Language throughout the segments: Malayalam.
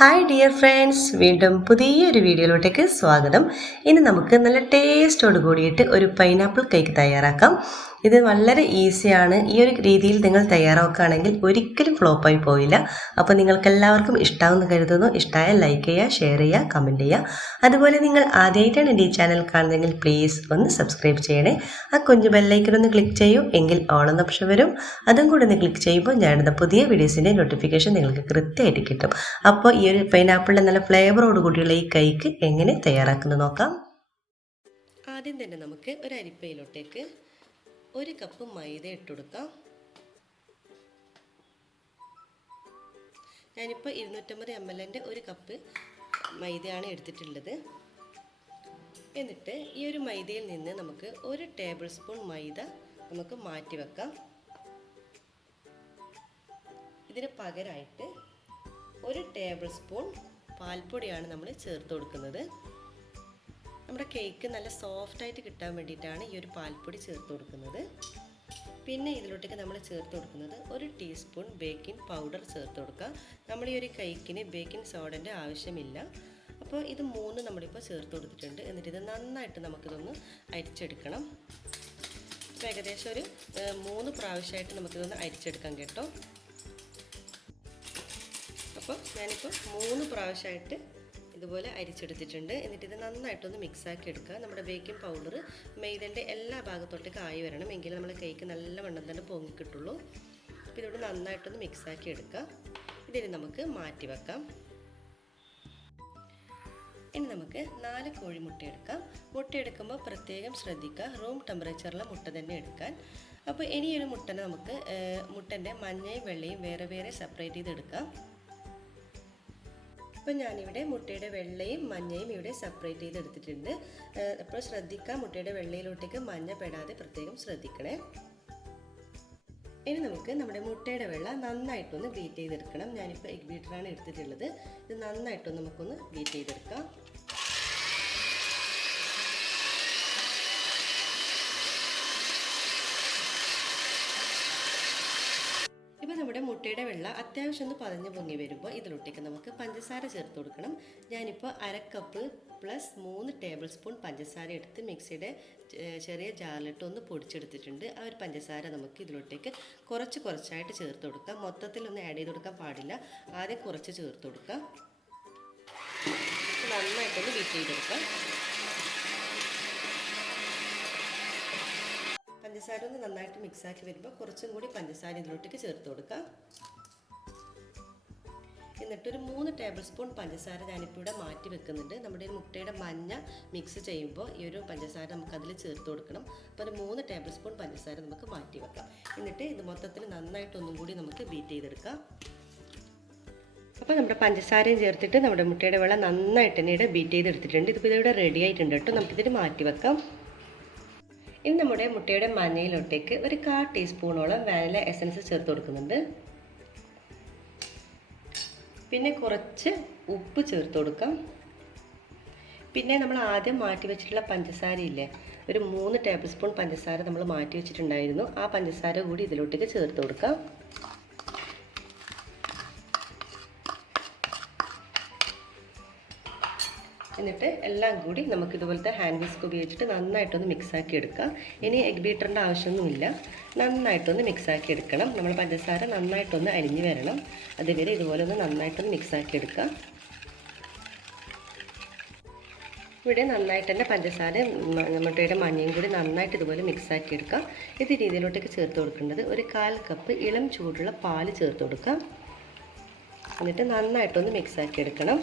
ഹായ് ഡിയർ ഫ്രണ്ട്സ്, വീണ്ടും പുതിയൊരു വീഡിയോയിലോട്ടേക്ക് സ്വാഗതം. ഇനി നമുക്ക് നല്ല ടേസ്റ്റോട് കൂടിയിട്ട് ഒരു പൈനാപ്പിൾ കേക്ക് തയ്യാറാക്കാം. ഇത് വളരെ ഈസിയാണ്. ഈ ഒരു രീതിയിൽ നിങ്ങൾ തയ്യാറാക്കുകയാണെങ്കിൽ ഒരിക്കലും ഫ്ലോപ്പായി പോയില്ല. അപ്പോൾ നിങ്ങൾക്കെല്ലാവർക്കും ഇഷ്ടമാവുമെന്ന് കരുതുന്നു. ഇഷ്ടമായാൽ ലൈക്ക് ചെയ്യുക, ഷെയർ ചെയ്യുക, കമൻറ്റ് ചെയ്യുക. അതുപോലെ നിങ്ങൾ ആദ്യമായിട്ടാണ് എൻ്റെ ഈ ചാനൽ കാണുന്നതെങ്കിൽ പ്ലീസ് ഒന്ന് സബ്സ്ക്രൈബ് ചെയ്യണേ. ആ കുഞ്ഞു ബെല്ലൈക്കൺ ഒന്ന് ക്ലിക്ക് ചെയ്യൂ, എങ്കിൽ ഓൾ എന്ന ഓപ്ഷൻ വരും. അതും കൂടെ ഒന്ന് ക്ലിക്ക് ചെയ്യുമ്പോൾ ഞാനിടുന്ന പുതിയ വീഡിയോസിൻ്റെ നോട്ടിഫിക്കേഷൻ നിങ്ങൾക്ക് കൃത്യമായിട്ട് കിട്ടും. അപ്പോൾ ഈ ഒരു പൈനാപ്പിളിൻ്റെ നല്ല ഫ്ലേവറോട് കൂടിയുള്ള ഈ കേക്ക് എങ്ങനെ തയ്യാറാക്കുന്നത് നോക്കാം. ആദ്യം തന്നെ നമുക്ക് ഒരു അരിപ്പയിലോട്ടേക്ക് 1 കപ്പ് മൈദ ഇട്ട് കൊടുക്കാം. ഞാനിപ്പോൾ 250 ml 1 കപ്പ് മൈദയാണ് എടുത്തിട്ടുള്ളത്. എന്നിട്ട് ഈ ഒരു മൈദയിൽ നിന്ന് നമുക്ക് 1 ടേബിൾ സ്പൂൺ മൈദ നമുക്ക് മാറ്റി വെക്കാം. ഇതിന് പകരമായിട്ട് 1 ടേബിൾ സ്പൂൺ പാൽപ്പൊടിയാണ് നമ്മൾ ചേർത്ത് കൊടുക്കുന്നത്. നമ്മുടെ കേക്ക് നല്ല സോഫ്റ്റായിട്ട് കിട്ടാൻ വേണ്ടിയിട്ടാണ് ഈ ഒരു പാൽപ്പൊടി ചേർത്ത് കൊടുക്കുന്നത്. പിന്നെ ഇതിലോട്ടേക്ക് നമ്മൾ ചേർത്ത് കൊടുക്കുന്നത് 1 ടീസ്പൂൺ ബേക്കിംഗ് പൗഡർ ചേർത്ത് കൊടുക്കുക. നമ്മൾ ഈ ഒരു കേക്കിന് ബേക്കിംഗ് സോഡൻ്റെ ആവശ്യമില്ല. അപ്പോൾ ഇത് 3 നമ്മളിപ്പോൾ ചേർത്ത് കൊടുത്തിട്ടുണ്ട്. എന്നിട്ട് ഇത് നന്നായിട്ട് നമുക്കിതൊന്ന് അരിച്ചെടുക്കണം. ഇപ്പോൾ ഏകദേശം ഒരു 3 പ്രാവശ്യമായിട്ട് നമുക്കിതൊന്ന് അരിച്ചെടുക്കാം കേട്ടോ. അപ്പോൾ ഞാനിപ്പോൾ 3 പ്രാവശ്യമായിട്ട് ഇതുപോലെ അരിച്ചെടുത്തിട്ടുണ്ട്. എന്നിട്ട് ഇത് നന്നായിട്ടൊന്ന് മിക്സാക്കി എടുക്കുക. നമ്മുടെ ബേക്കിംഗ് പൗഡർ മൈദൻ്റെ എല്ലാ ഭാഗത്തോട്ടേക്ക് ആയി വരണം, എങ്കിലും നമ്മുടെ കേക്ക് നല്ല വണ്ണം തന്നെ പൊങ്ങി കിട്ടുള്ളൂ. അപ്പോൾ ഇതോട് നന്നായിട്ടൊന്ന് മിക്സാക്കി എടുക്കുക. ഇതിന് നമുക്ക് മാറ്റി വെക്കാം. ഇനി നമുക്ക് 4 കോഴിമുട്ട എടുക്കാം. മുട്ട എടുക്കുമ്പോൾ പ്രത്യേകം ശ്രദ്ധിക്കുക, റൂം ടെമ്പറേച്ചറിലെ മുട്ട തന്നെ എടുക്കാൻ. അപ്പോൾ ഇനി ഒരു മുട്ടനെ നമുക്ക് മുട്ടൻ്റെ മഞ്ഞയും വെള്ളയും വേറെ വേറെ സെപ്പറേറ്റ് ചെയ്തെടുക്കാം. അപ്പോൾ ഞാനിവിടെ മുട്ടയുടെ വെള്ളയും മഞ്ഞയും ഇവിടെ സെപ്പറേറ്റ് ചെയ്തെടുത്തിട്ടുണ്ട്. അപ്പോൾ ശ്രദ്ധിക്കാം, മുട്ടയുടെ വെള്ളയിലോട്ടേക്ക് മഞ്ഞ പെടാതെ പ്രത്യേകം ശ്രദ്ധിക്കണേ. ഇനി നമുക്ക് നമ്മുടെ മുട്ടയുടെ വെള്ള നന്നായിട്ടൊന്ന് ബീറ്റ് ചെയ്തെടുക്കണം. ഞാനിപ്പോൾ എഗ് ബീറ്ററാണ് എടുത്തിട്ടുള്ളത്. ഇത് നന്നായിട്ടൊന്ന് നമുക്കൊന്ന് ബീറ്റ് ചെയ്തെടുക്കാം. ഇപ്പോൾ നമ്മുടെ മുട്ടയുടെ വെള്ള അത്യാവശ്യം ഒന്ന് പതഞ്ഞ് പൊങ്ങി വരുമ്പോൾ ഇതിലോട്ടേക്ക് നമുക്ക് പഞ്ചസാര ചേർത്ത് കൊടുക്കണം. ഞാനിപ്പോൾ 1/2 കപ്പ് പ്ലസ് 3 ടേബിൾ സ്പൂൺ പഞ്ചസാര എടുത്ത് മിക്സിയുടെ ചെറിയ ജാറിലിട്ട് ഒന്ന് പൊടിച്ചെടുത്തിട്ടുണ്ട്. ആ ഒരു പഞ്ചസാര നമുക്ക് ഇതിലോട്ടേക്ക് കുറച്ചായിട്ട് ചേർത്ത് കൊടുക്കാം. മൊത്തത്തിലൊന്നും ആഡ് ചെയ്ത് കൊടുക്കാൻ പാടില്ല. ആദ്യം കുറച്ച് ചേർത്ത് കൊടുക്കാം. നന്നായിട്ടൊന്ന് ബീറ്റ് ചെയ്തെടുക്കാം. പഞ്ചസാര ഒന്ന് നന്നായിട്ട് മിക്സാക്കി വരുമ്പോൾ കുറച്ചും കൂടി പഞ്ചസാര ഇതിലോട്ടേക്ക് ചേർത്ത് കൊടുക്കാം. എന്നിട്ടൊരു 3 ടേബിൾ സ്പൂൺ പഞ്ചസാര ഞാനിപ്പോൾ ഇവിടെ മാറ്റി വെക്കുന്നുണ്ട്. നമ്മുടെ മുട്ടയുടെ മഞ്ഞ മിക്സ് ചെയ്യുമ്പോൾ ഈ ഒരു പഞ്ചസാര നമുക്ക് അതിൽ ചേർത്ത് കൊടുക്കണം. അപ്പോൾ ഒരു 3 ടേബിൾ സ്പൂൺ പഞ്ചസാര നമുക്ക് മാറ്റി വെക്കാം. എന്നിട്ട് ഇത് മൊത്തത്തിൽ നന്നായിട്ടൊന്നും കൂടി നമുക്ക് ബീറ്റ് ചെയ്തെടുക്കാം. അപ്പോൾ നമ്മുടെ പഞ്ചസാരയും ചേർത്തിട്ട് നമ്മുടെ മുട്ടയുടെ വെള്ളം നന്നായിട്ട് തന്നെ ഇവിടെ ബീറ്റ് ചെയ്തെടുത്തിട്ടുണ്ട്. ഇതിപ്പോൾ ഇതിവിടെ റെഡി ആയിട്ടുണ്ട് കേട്ടോ. നമുക്കിതിന് മാറ്റി വെക്കാം. ഇനി നമ്മുടെ മുട്ടയുടെ മഞ്ഞയിലോട്ടേക്ക് ഒരു 1/4 ടീസ്പൂണോളം വാനില എസൻസ് ചേർത്ത് കൊടുക്കുന്നുണ്ട്. പിന്നെ കുറച്ച് ഉപ്പ് ചേർത്ത് കൊടുക്കാം. പിന്നെ നമ്മൾ ആദ്യം മാറ്റി വെച്ചിട്ടുള്ള പഞ്ചസാര ഇല്ലേ, ഒരു 3 ടേബിൾ സ്പൂൺ പഞ്ചസാര നമ്മൾ മാറ്റി വെച്ചിട്ടുണ്ടായിരുന്നു. ആ പഞ്ചസാര കൂടി ഇതിലോട്ടേക്ക് ചേർത്ത് കൊടുക്കാം. എന്നിട്ട് എല്ലാം കൂടി നമുക്ക് ഇതുപോലത്തെ ഹാൻഡ് വിസ്ക് ഉപയോഗിച്ചിട്ട് നന്നായിട്ടൊന്ന് മിക്സാക്കി എടുക്കാം. ഇനി എഗ് ബീറ്ററിൻ്റെ ആവശ്യമൊന്നുമില്ല. നന്നായിട്ടൊന്ന് മിക്സാക്കി എടുക്കണം. നമ്മൾ പഞ്ചസാര നന്നായിട്ടൊന്ന് അരിഞ്ഞ് വരണം. അതുവരെ ഇതുപോലെ ഒന്ന് നന്നായിട്ടൊന്ന് മിക്സാക്കി എടുക്കാം. ഇവിടെ നന്നായിട്ട് തന്നെ പഞ്ചസാര മുട്ടയുടെ മഞ്ഞയും കൂടി നന്നായിട്ട് ഇതുപോലെ മിക്സാക്കി എടുക്കാം. ഇത് രീതിയിലോട്ടേക്ക് ചേർത്ത് കൊടുക്കേണ്ടത് ഒരു 1/4 കപ്പ് ഇളം ചൂടുള്ള പാല് ചേർത്ത് കൊടുക്കാം. എന്നിട്ട് നന്നായിട്ടൊന്ന് മിക്സാക്കി എടുക്കണം.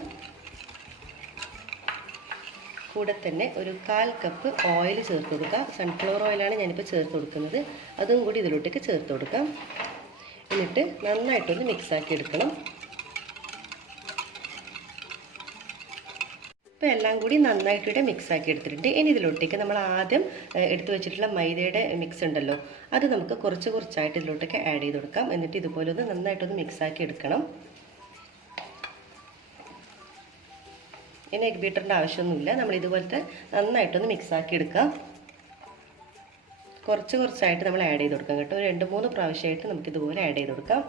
കൂടെ തന്നെ ഒരു 1/4 കപ്പ് ഓയിൽ ചേർത്ത് കൊടുക്കുക. സൺഫ്ലവർ ഓയിലാണ് ഞാനിപ്പോൾ ചേർത്ത് കൊടുക്കുന്നത്. അതും കൂടി ഇതിലോട്ടേക്ക് ചേർത്ത് കൊടുക്കാം. എന്നിട്ട് നന്നായിട്ടൊന്ന് മിക്സാക്കി എടുക്കണം. ഇപ്പോൾ എല്ലാം കൂടി നന്നായിട്ട് ഇവിടെ മിക്സാക്കി എടുത്തിട്ടുണ്ട്. ഇനി ഇതിലോട്ടേക്ക് നമ്മൾ ആദ്യം എടുത്തു വെച്ചിട്ടുള്ള മൈദയുടെ മിക്സ് ഉണ്ടല്ലോ, അത് നമുക്ക് കുറച്ചായിട്ട് ഇതിലോട്ടേക്ക് ആഡ് ചെയ്ത് കൊടുക്കാം. എന്നിട്ട് ഇതുപോലെ ഒന്ന് നന്നായിട്ടൊന്ന് മിക്സാക്കി എടുക്കണം. ഇനി എഗ് ബീറ്ററിൻ്റെ ആവശ്യമൊന്നുമില്ല. നമ്മൾ ഇതുപോലത്തെ നന്നായിട്ടൊന്ന് മിക്സാക്കി എടുക്കാം. കുറച്ചായിട്ട് നമ്മൾ ആഡ് ചെയ്ത് കൊടുക്കാം കേട്ടോ. 2-3 പ്രാവശ്യമായിട്ട് നമുക്കിതുപോലെ ആഡ് ചെയ്ത് കൊടുക്കാം.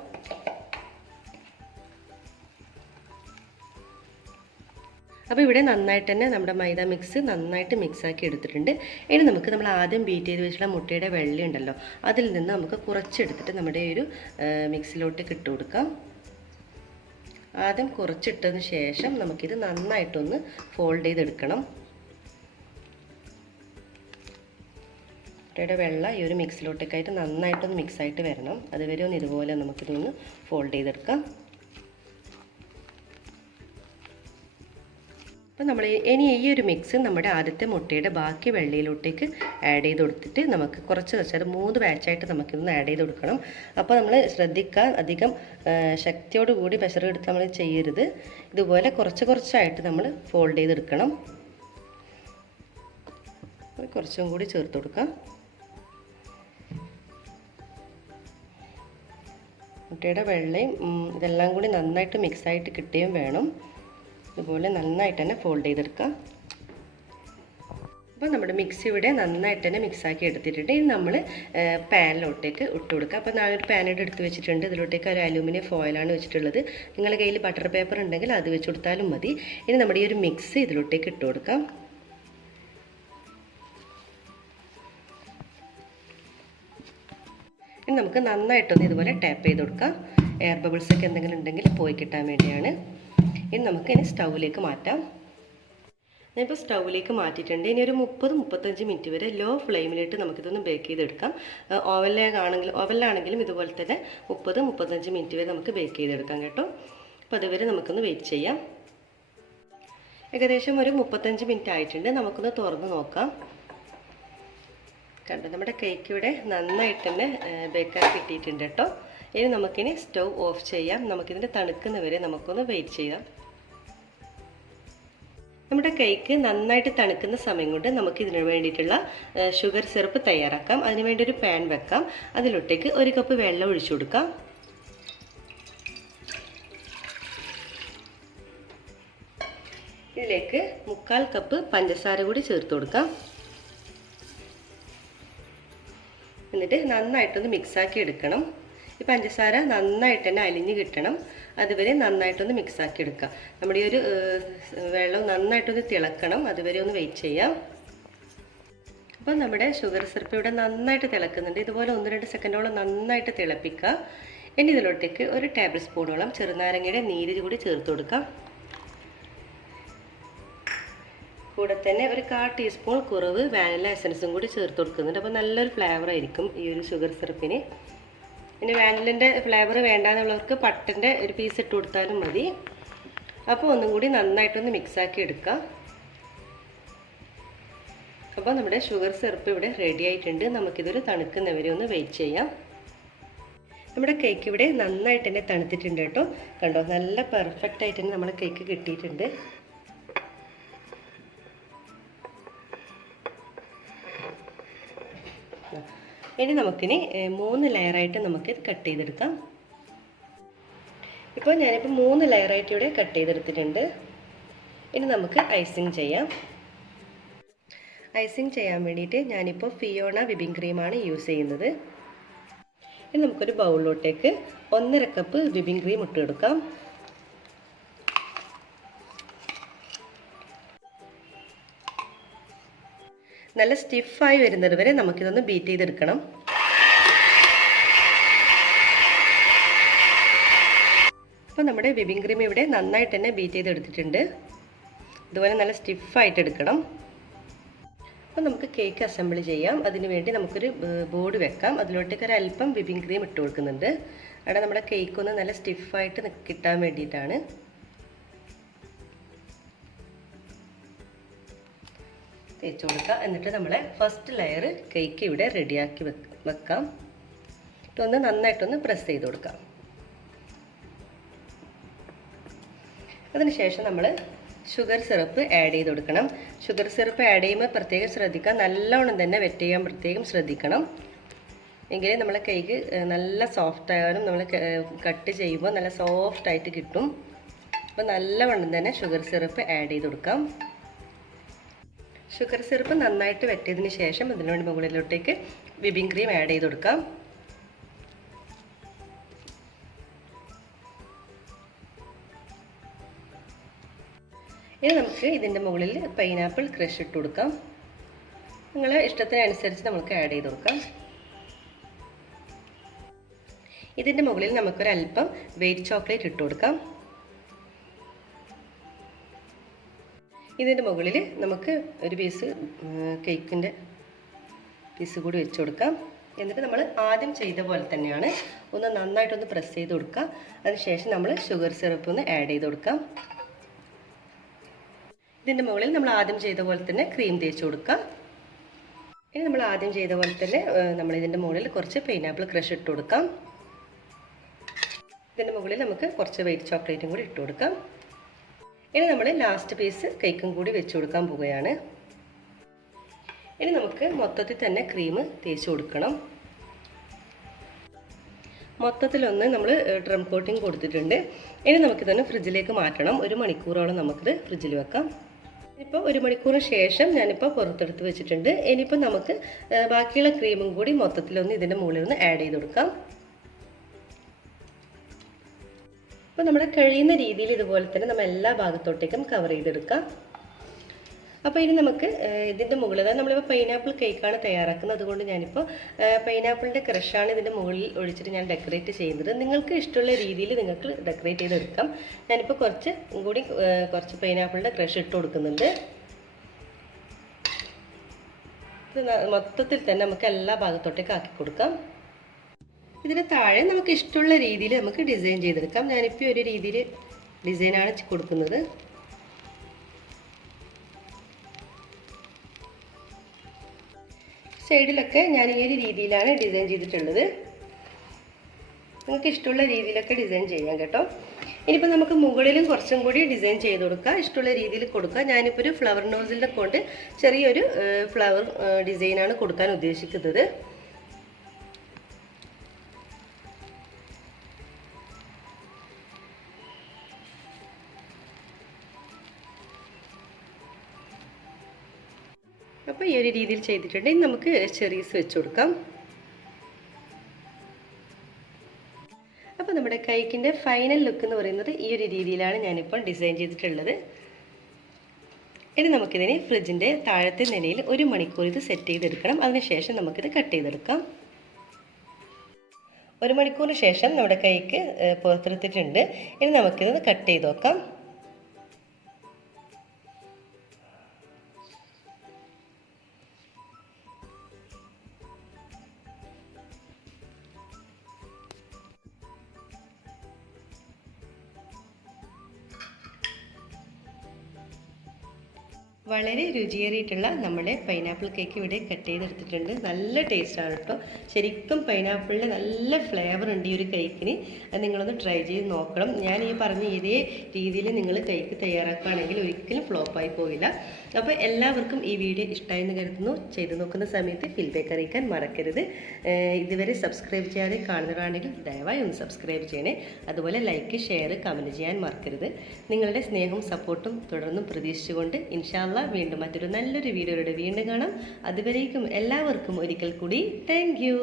അപ്പോൾ ഇവിടെ നന്നായിട്ട് തന്നെ നമ്മുടെ മൈദ മിക്സ് നന്നായിട്ട് മിക്സാക്കി എടുത്തിട്ടുണ്ട്. ഇനി നമുക്ക് നമ്മൾ ആദ്യം ബീറ്റ് ചെയ്ത് വെച്ചിട്ടുള്ള മുട്ടയുടെ വെള്ള ഉണ്ടല്ലോ, അതിൽ നിന്ന് നമുക്ക് കുറച്ചെടുത്തിട്ട് നമ്മുടെ ഒരു മിക്സിലോട്ട് ഇട്ട് കൊടുക്കാം. ആദ്യം കുറച്ചിട്ടതിന് ശേഷം നമുക്കിത് നന്നായിട്ടൊന്ന് ഫോൾഡ് ചെയ്തെടുക്കണം. മുട്ടയുടെ വെള്ള ഈ ഒരു മിക്സിലോട്ടേക്കായിട്ട് നന്നായിട്ടൊന്ന് മിക്സായിട്ട് വരണം. അതുവരെ ഒന്ന് ഇതുപോലെ നമുക്കിതൊന്ന് ഫോൾഡ് ചെയ്തെടുക്കാം. അപ്പോൾ നമ്മൾ ഇനി ഈ ഒരു മിക്സ് നമ്മുടെ ആദ്യത്തെ മുട്ടയുടെ ബാക്കി വെള്ളയിലോട്ടേക്ക് ആഡ് ചെയ്ത് കൊടുത്തിട്ട് നമുക്ക് കുറച്ച് അത് 3 ബാച്ചായിട്ട് നമുക്കിതൊന്ന് ആഡ് ചെയ്ത് കൊടുക്കണം. അപ്പോൾ നമ്മൾ ശ്രദ്ധിക്കുക, അധികം ശക്തിയോടുകൂടി പ്രഷർ എടുത്ത് നമ്മൾ ചെയ്യരുത്. ഇതുപോലെ കുറച്ചായിട്ട് നമ്മൾ ഫോൾഡ് ചെയ്തെടുക്കണം. കുറച്ചും കൂടി ചേർത്ത് കൊടുക്കാം. മുട്ടയുടെ വെള്ളയും ഇതെല്ലാം കൂടി നന്നായിട്ട് മിക്സായിട്ട് കിട്ടുകയും വേണം. ഇതുപോലെ നന്നായിട്ട് തന്നെ ഫോൾഡ് ചെയ്തെടുക്കാം. അപ്പോൾ നമ്മുടെ മിക്സ് ഇവിടെ നന്നായിട്ട് തന്നെ മിക്സാക്കി എടുത്തിട്ടുണ്ട്. ഇനി നമ്മൾ പാനിലോട്ടേക്ക് ഇട്ട് കൊടുക്കുക. അപ്പോൾ ഞാനൊരു പാനോട് എടുത്ത് വെച്ചിട്ടുണ്ട്. ഇതിലോട്ടേക്ക് ഒരു അലൂമിനിയം ഫോയിലാണ് വെച്ചിട്ടുള്ളത്. നിങ്ങളുടെ കയ്യിൽ ബട്ടർ പേപ്പർ ഉണ്ടെങ്കിൽ അത് വെച്ച് കൊടുത്താലും മതി. ഇനി നമ്മുടെ ഈ ഒരു മിക്സ് ഇതിലോട്ടേക്ക് ഇട്ട് കൊടുക്കാം. ഇനി നമുക്ക് നന്നായിട്ടൊന്ന് ഇതുപോലെ ടാപ്പ് ചെയ്ത് കൊടുക്കാം. എയർ ബബിൾസൊക്കെ എന്തെങ്കിലും ഉണ്ടെങ്കിൽ പോയി കിട്ടാൻ വേണ്ടിയാണ്. ഇനി നമുക്കിനി സ്റ്റൗവിലേക്ക് മാറ്റാം. ഞാനിപ്പോൾ സ്റ്റൗവിലേക്ക് മാറ്റിയിട്ടുണ്ട്. ഇനി ഒരു 30-35 മിനിറ്റ് വരെ ലോ ഫ്ലെയിമിലിട്ട് നമുക്കിതൊന്ന് ബേക്ക് ചെയ്തെടുക്കാം. ഓവനിലാണെങ്കിലും ഇതുപോലെ തന്നെ 30-35 മിനിറ്റ് വരെ നമുക്ക് ബേക്ക് ചെയ്തെടുക്കാം കേട്ടോ. അപ്പോൾ അതുവരെ നമുക്കൊന്ന് വെയിറ്റ് ചെയ്യാം. ഏകദേശം ഒരു 35 മിനിറ്റ് ആയിട്ടുണ്ട്. നമുക്കൊന്ന് തുറന്ന് നോക്കാം. കണ്ടോ, നമ്മുടെ കേക്ക് ഇവിടെ നന്നായിട്ട് തന്നെ ബേക്കാക്കി കിട്ടിയിട്ടുണ്ട് കേട്ടോ. ഇനി നമുക്കിനി സ്റ്റൗ ഓഫ് ചെയ്യാം. നമുക്കിതിൻ്റെ തണുക്കുന്നവരെ നമുക്കൊന്ന് വെയിറ്റ് ചെയ്യാം. നമ്മുടെ കേക്ക് നന്നായിട്ട് തണുക്കുന്ന സമയം കൊണ്ട് നമുക്കിതിന് വേണ്ടിയിട്ടുള്ള ഷുഗർ സിറപ്പ് തയ്യാറാക്കാം. അതിനുവേണ്ടി ഒരു പാൻ വെക്കാം. അതിലോട്ടേക്ക് 1 കപ്പ് വെള്ളം ഒഴിച്ചു കൊടുക്കാം. ഇതിലേക്ക് 3/4 കപ്പ് പഞ്ചസാര കൂടി ചേർത്ത് കൊടുക്കാം. എന്നിട്ട് നന്നായിട്ടൊന്ന് മിക്സാക്കി എടുക്കണം. ഈ പഞ്ചസാര നന്നായിട്ട് തന്നെ അലിഞ്ഞ് കിട്ടണം. അതുവരെ നന്നായിട്ടൊന്ന് മിക്സാക്കി എടുക്കാം. നമ്മുടെ ഈ ഒരു വെള്ളം നന്നായിട്ടൊന്ന് തിളക്കണം. അതുവരെ ഒന്ന് വെയിറ്റ് ചെയ്യാം. അപ്പോൾ നമ്മുടെ ഷുഗർ സിറപ്പ് ഇവിടെ നന്നായിട്ട് തിളക്കുന്നുണ്ട്. ഇതുപോലെ 1-2 സെക്കൻഡോളം നന്നായിട്ട് തിളപ്പിക്കുക. ഇനി ഇതിലോട്ടേക്ക് 1 ടേബിൾ സ്പൂണോളം ചെറുനാരങ്ങയുടെ നീര് കൂടി ചേർത്ത് കൊടുക്കാം. കൂടെ തന്നെ 1/4 ടീസ്പൂൺ കുറവ് വാനില എസൻസും കൂടി ചേർത്ത് കൊടുക്കുന്നുണ്ട്. അപ്പോൾ നല്ലൊരു ഫ്ലേവർ ആയിരിക്കും ഈ ഒരു ഷുഗർ സിറപ്പിന്. പിന്നെ വാനിലിൻ്റെ ഫ്ലേവർ വേണ്ടാന്നുള്ളവർക്ക് പട്ടൻ്റെ ഒരു പീസ് ഇട്ട് കൊടുത്താലും മതി. അപ്പോൾ ഒന്നും കൂടി നന്നായിട്ടൊന്ന് മിക്സാക്കി എടുക്കാം. അപ്പോൾ നമ്മുടെ ഷുഗർ സിറപ്പ് ഇവിടെ റെഡി ആയിട്ടുണ്ട്. നമുക്കിതൊരു തണുക്കുന്നവരെ ഒന്ന് വെയിറ്റ് ചെയ്യാം. നമ്മുടെ കേക്ക് ഇവിടെ നന്നായിട്ട് തന്നെ തണുത്തിട്ടുണ്ട് കേട്ടോ. കണ്ടോ, നല്ല പെർഫെക്റ്റ് ആയിട്ട് തന്നെ നമ്മുടെ കേക്ക് കിട്ടിയിട്ടുണ്ട്. ഇനി നമുക്കിനി 3 ലെയറായിട്ട് നമുക്കിത് കട്ട് ചെയ്തെടുക്കാം. ഇപ്പോൾ ഞാനിപ്പോൾ 3 ലെയറായിട്ട് ഇവിടെ കട്ട് ചെയ്തെടുത്തിട്ടുണ്ട്. ഇനി നമുക്ക് ഐസിങ് ചെയ്യാം. ഐസിങ് ചെയ്യാൻ വേണ്ടിയിട്ട് ഞാനിപ്പോൾ ഫിയോണ വിപ്പിംഗ് ക്രീമാണ് യൂസ് ചെയ്യുന്നത്. ഇനി നമുക്കൊരു ബൗളിലോട്ടേക്ക് 1.5 കപ്പ് വിപ്പിംഗ് ക്രീം ഇട്ട് കൊടുക്കാം. നല്ല സ്റ്റിഫായി വരുന്നത് വരെ നമുക്കിതൊന്ന് ബീറ്റ് ചെയ്തെടുക്കണം. അപ്പോൾ നമ്മുടെ വിപ്പിംഗ് ക്രീം ഇവിടെ നന്നായിട്ട് തന്നെ ബീറ്റ് ചെയ്തെടുത്തിട്ടുണ്ട്. ഇതുപോലെ നല്ല സ്റ്റിഫായിട്ട് എടുക്കണം. അപ്പോൾ നമുക്ക് കേക്ക് അസംബിൾ ചെയ്യാം. അതിനുവേണ്ടി നമുക്കൊരു ബോർഡ് വെക്കാം. അതിലോട്ടേക്ക് ഒരല്പം വിപ്പിംഗ് ക്രീം ഇട്ട് കൊടുക്കുന്നുണ്ട്. അവിടെ നമ്മുടെ കേക്ക് ഒന്ന് നല്ല സ്റ്റിഫായിട്ട് കിട്ടാൻ വേണ്ടിയിട്ടാണ്. തേച്ച് കൊടുക്കുക. എന്നിട്ട് നമ്മളെ ഫസ്റ്റ് ലെയർ കേക്ക് ഇവിടെ റെഡിയാക്കി വെക്കാം. ഒന്ന് നന്നായിട്ടൊന്ന് പ്രസ് ചെയ്ത് കൊടുക്കാം. അതിനുശേഷം നമ്മൾ ഷുഗർ സിറപ്പ് ആഡ് ചെയ്ത് കൊടുക്കണം. ഷുഗർ സിറപ്പ് ആഡ് ചെയ്യുമ്പോൾ പ്രത്യേകം ശ്രദ്ധിക്കുക. നല്ലോണം തന്നെ വെറ്റ് ചെയ്യാൻ പ്രത്യേകം ശ്രദ്ധിക്കണം. എങ്കിലേ നമ്മളെ കേക്ക് നല്ല സോഫ്റ്റ് ആകാനും നമ്മൾ കട്ട് ചെയ്യുമ്പോൾ നല്ല സോഫ്റ്റായിട്ട് കിട്ടും. അപ്പോൾ നല്ലവണ്ണം തന്നെ ഷുഗർ സിറപ്പ് ആഡ് ചെയ്ത് കൊടുക്കാം. ഷുഗർ സിറപ്പ് നന്നായിട്ട് വെറ്റിയതിന് ശേഷം അതിനോട് മുകളിലോട്ടേക്ക് വിപ്പിംഗ് ക്രീം ആഡ് ചെയ്ത് കൊടുക്കാം. ഇനി നമുക്ക് ഇതിൻ്റെ മുകളിൽ പൈനാപ്പിൾ ക്രഷ് ഇട്ട് കൊടുക്കാം. നിങ്ങളെ ഇഷ്ടത്തിനനുസരിച്ച് നമുക്ക് ആഡ് ചെയ്ത് കൊടുക്കാം. ഇതിൻ്റെ മുകളിൽ നമുക്കൊരല്പം വൈറ്റ് ചോക്ലേറ്റ് ഇട്ട് കൊടുക്കാം. ഇതിൻ്റെ മുകളിൽ നമുക്ക് ഒരു പീസ് കേക്കിൻ്റെ പീസ് കൂടി വെച്ച് കൊടുക്കാം. എന്നിട്ട് നമ്മൾ ആദ്യം ചെയ്ത പോലെ തന്നെയാണ് ഒന്ന് നന്നായിട്ടൊന്ന് പ്രസ് ചെയ്ത് കൊടുക്കുക. അതിനുശേഷം നമ്മൾ ഷുഗർ സിറപ്പ് ഒന്ന് ആഡ് ചെയ്ത് കൊടുക്കാം. ഇതിൻ്റെ മുകളിൽ നമ്മൾ ആദ്യം ചെയ്ത പോലെ തന്നെ ക്രീം തേച്ച് കൊടുക്കാം. ഇനി നമ്മൾ ആദ്യം ചെയ്ത പോലെ തന്നെ നമ്മൾ ഇതിൻ്റെ മുകളിൽ കുറച്ച് പൈനാപ്പിൾ ക്രഷ് ഇട്ട് കൊടുക്കാം. ഇതിൻ്റെ മുകളിൽ നമുക്ക് കുറച്ച് വൈറ്റ് ചോക്ലേറ്റും കൂടി ഇട്ട് കൊടുക്കാം. ഇനി നമ്മൾ ലാസ്റ്റ് പീസ് കേക്കും കൂടി വെച്ച് കൊടുക്കാൻ പോവുകയാണ്. ഇനി നമുക്ക് മൊത്തത്തിൽ തന്നെ ക്രീം തേച്ച് കൊടുക്കണം. മൊത്തത്തിലൊന്ന് നമ്മൾ ഡ്രം കോട്ടിങ് കൊടുത്തിട്ടുണ്ട്. ഇനി നമുക്കിതൊന്ന് ഫ്രിഡ്ജിലേക്ക് മാറ്റണം. 1 മണിക്കൂറോളം നമുക്കിത് ഫ്രിഡ്ജിൽ വെക്കാം. ഇപ്പോൾ 1 മണിക്കൂറിന് ശേഷം ഞാനിപ്പോൾ പുറത്തെടുത്ത് വെച്ചിട്ടുണ്ട്. ഇനിയിപ്പോൾ നമുക്ക് ബാക്കിയുള്ള ക്രീമും കൂടി മൊത്തത്തിലൊന്ന് ഇതിൻ്റെ മുകളിൽ ഒന്ന് ആഡ് ചെയ്ത് കൊടുക്കാം. അപ്പോൾ നമ്മൾ കഴിയുന്ന രീതിയിൽ ഇതുപോലെ തന്നെ നമ്മൾ എല്ലാ ഭാഗത്തോട്ടേക്കും കവർ ചെയ്തെടുക്കാം. അപ്പോൾ ഇനി നമുക്ക് ഇതിൻ്റെ മുകളിൽ നമ്മളിപ്പോൾ പൈനാപ്പിൾ കേക്കാണ് തയ്യാറാക്കുന്നത്. അതുകൊണ്ട് ഞാനിപ്പോൾ പൈനാപ്പിളിൻ്റെ ക്രഷാണ് ഇതിൻ്റെ മുകളിൽ ഒഴിച്ചിട്ട് ഞാൻ ഡെക്കറേറ്റ് ചെയ്യുന്നത്. നിങ്ങൾക്ക് ഇഷ്ടമുള്ള രീതിയിൽ നിങ്ങൾക്ക് ഡെക്കറേറ്റ് ചെയ്തെടുക്കാം. ഞാനിപ്പോൾ കുറച്ച് പൈനാപ്പിളിൻ്റെ ക്രഷ് ഇട്ട് കൊടുക്കുന്നുണ്ട്. ഇത് മൊത്തത്തിൽ തന്നെ നമുക്ക് എല്ലാ ഭാഗത്തോട്ടേക്ക് ആക്കി കൊടുക്കാം. ഇതിന് താഴെ നമുക്ക് ഇഷ്ടമുള്ള രീതിയിൽ നമുക്ക് ഡിസൈൻ ചെയ്തെടുക്കാം. ഞാനിപ്പോൾ ഒരു രീതിയിൽ ഡിസൈനാണ് കൊടുക്കുന്നത്. സൈഡിലൊക്കെ ഞാൻ ഈ ഒരു രീതിയിലാണ് ഡിസൈൻ ചെയ്തിട്ടുള്ളത്. നിങ്ങൾക്ക് ഇഷ്ടമുള്ള രീതിയിലൊക്കെ ഡിസൈൻ ചെയ്യാം കേട്ടോ. ഇനിയിപ്പോൾ നമുക്ക് മുകളിലും കുറച്ചും കൂടി ഡിസൈൻ ചെയ്ത് കൊടുക്കുക. ഇഷ്ടമുള്ള രീതിയിൽ കൊടുക്കുക. ഞാനിപ്പോൾ ഒരു ഫ്ലവർ നോസിലിനെ കൊണ്ട് ചെറിയൊരു ഫ്ലവർ ഡിസൈനാണ് കൊടുക്കാൻ ഉദ്ദേശിക്കുന്നത്. അപ്പോൾ ഈ ഒരു രീതിയിൽ ചെയ്തിട്ടുണ്ട്. ഇനി നമുക്ക് ചെറീസ് വെച്ച് കൊടുക്കാം. അപ്പോൾ നമ്മുടെ കേക്കിൻ്റെ ഫൈനൽ ലുക്ക് എന്ന് പറയുന്നത് ഈ ഒരു രീതിയിലാണ് ഞാനിപ്പോൾ ഡിസൈൻ ചെയ്തിട്ടുള്ളത്. ഇനി നമുക്കിതിന് ഫ്രിഡ്ജിൻ്റെ താഴത്തെ നിലയിൽ 1 മണിക്കൂർ ഇത് സെറ്റ് ചെയ്തെടുക്കണം. അതിനുശേഷം നമുക്കിത് കട്ട് ചെയ്തെടുക്കാം. 1 മണിക്കൂറിന് ശേഷം നമ്മുടെ കേക്ക് പുറത്തെടുത്തിട്ടുണ്ട്. ഇനി നമുക്കിത് കട്ട് ചെയ്ത് നോക്കാം. വളരെ രുചിയേറിയിട്ടുള്ള നമ്മുടെ പൈനാപ്പിൾ കേക്ക് ഇവിടെ കട്ട് ചെയ്തെടുത്തിട്ടുണ്ട്. നല്ല ടേസ്റ്റാണ് കേട്ടോ. ശരിക്കും പൈനാപ്പിളിൻ്റെ നല്ല ഫ്ലേവർ ഉണ്ട് ഈ ഒരു കേക്കിന്. അത് നിങ്ങളൊന്ന് ട്രൈ ചെയ്ത് നോക്കണം. ഞാൻ ഈ പറഞ്ഞ ഇതേ രീതിയിൽ നിങ്ങൾ കേക്ക് തയ്യാറാക്കുകയാണെങ്കിൽ ഒരിക്കലും ഫ്ലോപ്പായി പോവില്ല. അപ്പോൾ എല്ലാവർക്കും ഈ വീഡിയോ ഇഷ്ടമായെന്ന് കരുതുന്നു. ചെയ്ത് നോക്കുന്ന സമയത്ത് ഫീഡ്ബാക്ക് അറിയിക്കാൻ മറക്കരുത്. ഇതുവരെ സബ്സ്ക്രൈബ് ചെയ്യാതെ കാണുന്നവരാണെങ്കിൽ ദയവായി ഒന്ന് സബ്സ്ക്രൈബ് ചെയ്യണേ. അതുപോലെ ലൈക്ക്, ഷെയർ, കമൻറ്റ് ചെയ്യാൻ മറക്കരുത്. നിങ്ങളുടെ സ്നേഹവും സപ്പോർട്ടും തുടർന്നും പ്രതീക്ഷിച്ചുകൊണ്ട് ഇൻഷാ അല്ലാഹ് വീണ്ടും മറ്റൊരു നല്ലൊരു വീഡിയോയുടെ വീണ്ടും കാണാം. അതുവരേക്കും എല്ലാവർക്കും ഒരിക്കൽ കൂടി താങ്ക് യു.